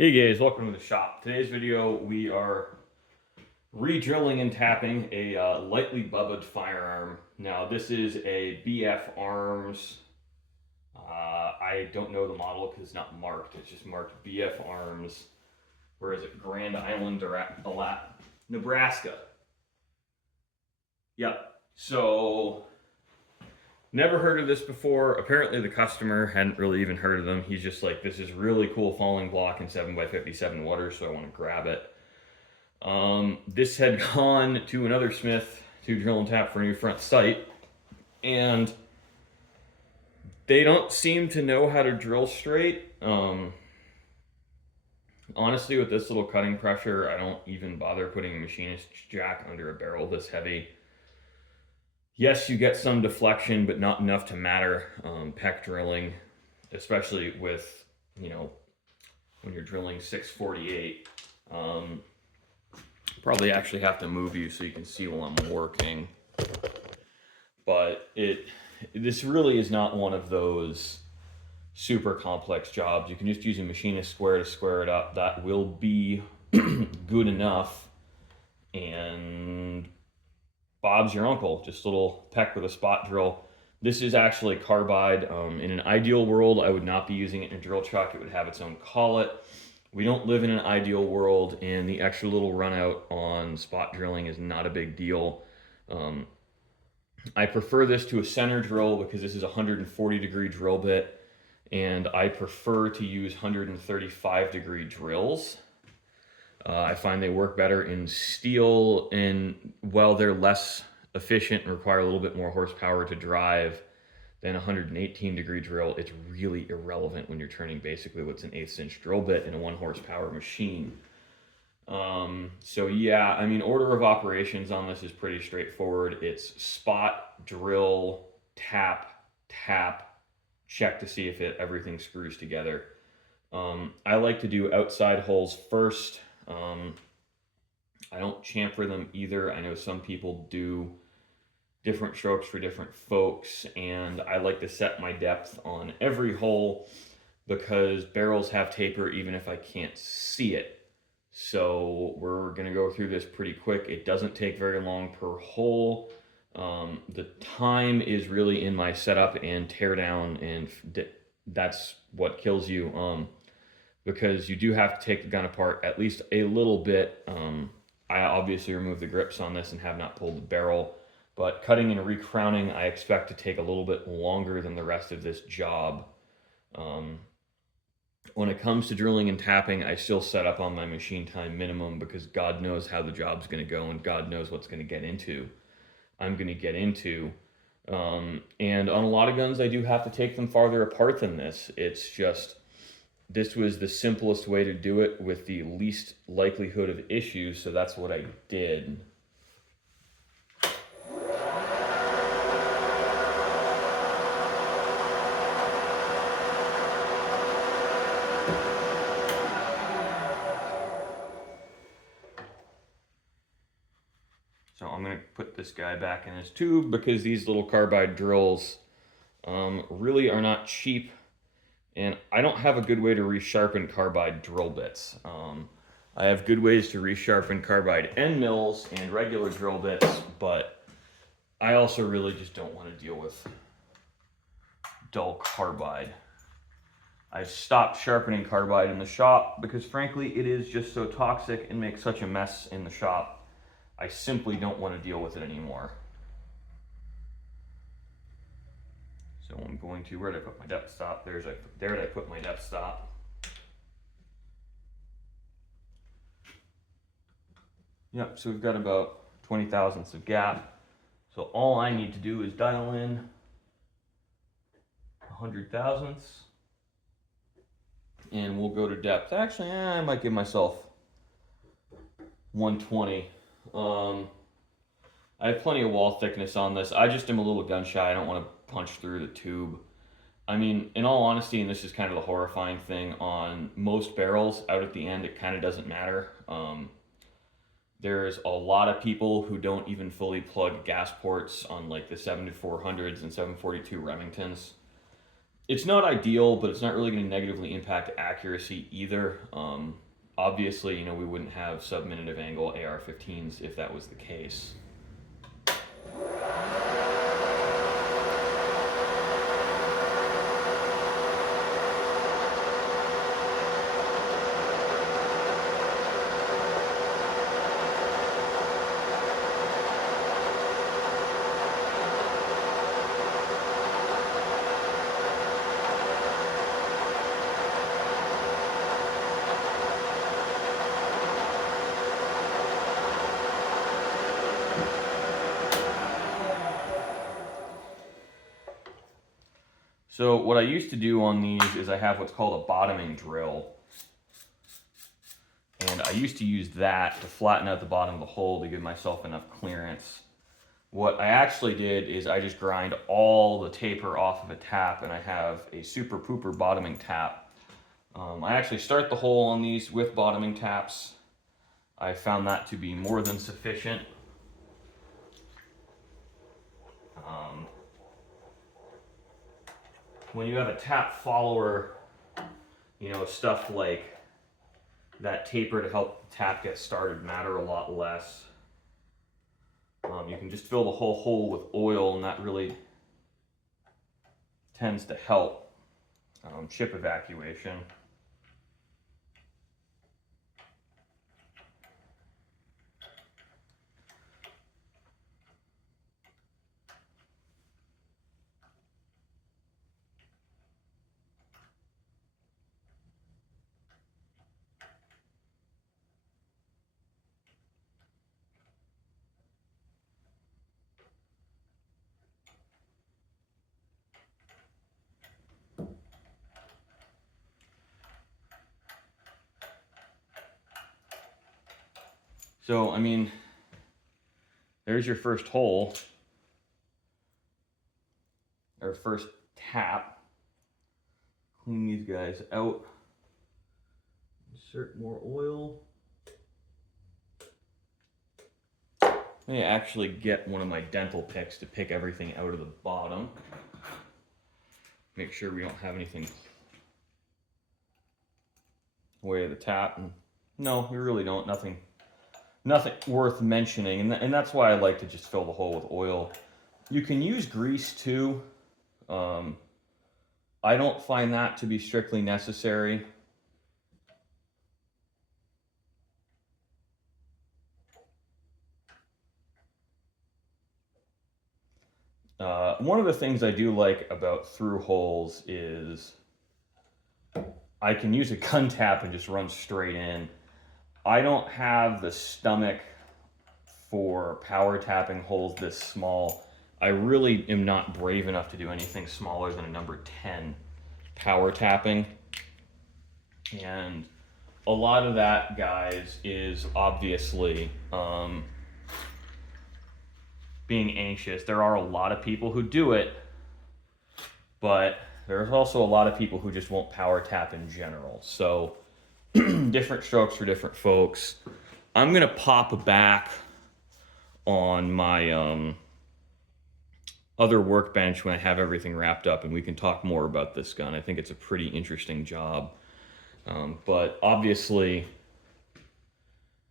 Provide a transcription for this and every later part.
Hey guys, welcome to the shop. Today's video we are re-drilling and tapping a lightly bubbled firearm. Now this is a BF Arms. I don't know the model because it's not marked. It's just marked BF Arms. Where is it? Grand Island, Nebraska. Yep. So never heard of this before. Apparently the customer hadn't really even heard of them. He's just like, this is really cool falling block in 7x57 water, so I want to grab it. This had gone to another smith to drill and tap for a new front sight, and they don't seem to know how to drill straight. Honestly, with this little cutting pressure, I don't even bother putting a machinist jack under a barrel this heavy. Yes, you get some deflection, but not enough to matter. Peck drilling, especially with, when you're drilling 648. Probably actually have to move you so you can see while I'm working. But this really is not one of those super complex jobs. You can just use a machinist square to square it up. That will be good enough. And Bob's your uncle, just a little peck with a spot drill. This is actually Carbide. In an ideal world, I would not be using it in a drill truck. It would have its own collet. We don't live in an ideal world, and the extra little run out on spot drilling is not a big deal. I prefer this to a center drill because this is a 140-degree drill bit, and I prefer to use 135-degree drills. I find they work better in steel, and while they're less efficient and require a little bit more horsepower to drive than a 118-degree drill, it's really irrelevant when you're turning basically what's an 1/8 inch drill bit in a 1 horsepower machine. So yeah, I mean, order of operations on this is pretty straightforward. It's spot, drill, tap, tap, check to see if everything screws together. I like to do outside holes first. I don't chamfer them either. I know some people do different strokes for different folks, and I like to set my depth on every hole because barrels have taper even if I can't see it. So we're gonna go through this pretty quick. It doesn't take very long per hole. The time is really in my setup and tear down, and that's what kills you. Because you do have to take the gun apart at least a little bit. I obviously removed the grips on this and have not pulled the barrel, but cutting and recrowning I expect to take a little bit longer than the rest of this job. When it comes to drilling and tapping, I still set up on my machine time minimum because God knows how the job's going to go and God knows what's going to get into. I'm going to get into. And on a lot of guns, I do have to take them farther apart than this. It's just, this was the simplest way to do it with the least likelihood of issues, so that's what I did. So I'm going to put this guy back in his tube because these little carbide drills really are not cheap, and I don't have a good way to resharpen carbide drill bits. I have good ways to resharpen carbide end mills and regular drill bits, but I also really just don't want to deal with dull carbide. I've stopped sharpening carbide in the shop because frankly it is just so toxic and makes such a mess in the shop. I simply don't want to deal with it anymore. So I'm going to, where did I put my depth stop? There did I put my depth stop. Yep, so we've got about 20 thousandths of gap. So all I need to do is dial in 100 thousandths. And we'll go to depth. Actually, I might give myself 120. I have plenty of wall thickness on this. I just am a little gun shy. I don't want to punch through the tube. I mean, in all honesty, and this is kind of the horrifying thing, on most barrels, out at the end, it kind of doesn't matter. There's a lot of people who don't even fully plug gas ports on like the 7400s and 742 Remingtons. it's not ideal, but it's not really going to negatively impact accuracy either. Obviously, you know, we wouldn't have sub-minute of angle AR-15s if that was the case. So what I used to do on these is I have what's called a bottoming drill. And I used to use that to flatten out the bottom of the hole to give myself enough clearance. What I actually did is I just grind all the taper off of a tap, and I have a super pooper bottoming tap. I actually start the hole on these with bottoming taps. I found that to be more than sufficient. When you have a tap follower, you know, stuff like that taper to help the tap get started matter a lot less. You can just fill the whole hole with oil, and that really tends to help ship evacuation. So, I mean, there's your first hole, or first tap. Clean these guys out. Insert more oil. May actually get one of my dental picks to pick everything out of the bottom. Make sure we don't have anything way of the tap. And no, we really don't. Nothing worth mentioning. And that's why I like to just fill the hole with oil. You can use grease too. I don't find that to be strictly necessary. One of the things I do like about through holes is I can use a gun tap and just run straight in. I don't have the stomach for power tapping holes this small. I really am not brave enough to do anything smaller than a number 10 power tapping. And a lot of that, guys, is obviously being anxious. There are a lot of people who do it, but there's also a lot of people who just won't power tap in general. So different strokes for different folks. I'm gonna pop back on my other workbench when I have everything wrapped up, and we can talk more about this gun. I think it's a pretty interesting job. But obviously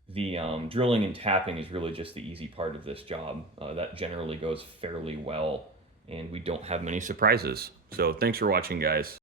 the drilling and tapping is really just the easy part of this job. That generally goes fairly well, and we don't have many surprises. So thanks for watching, guys.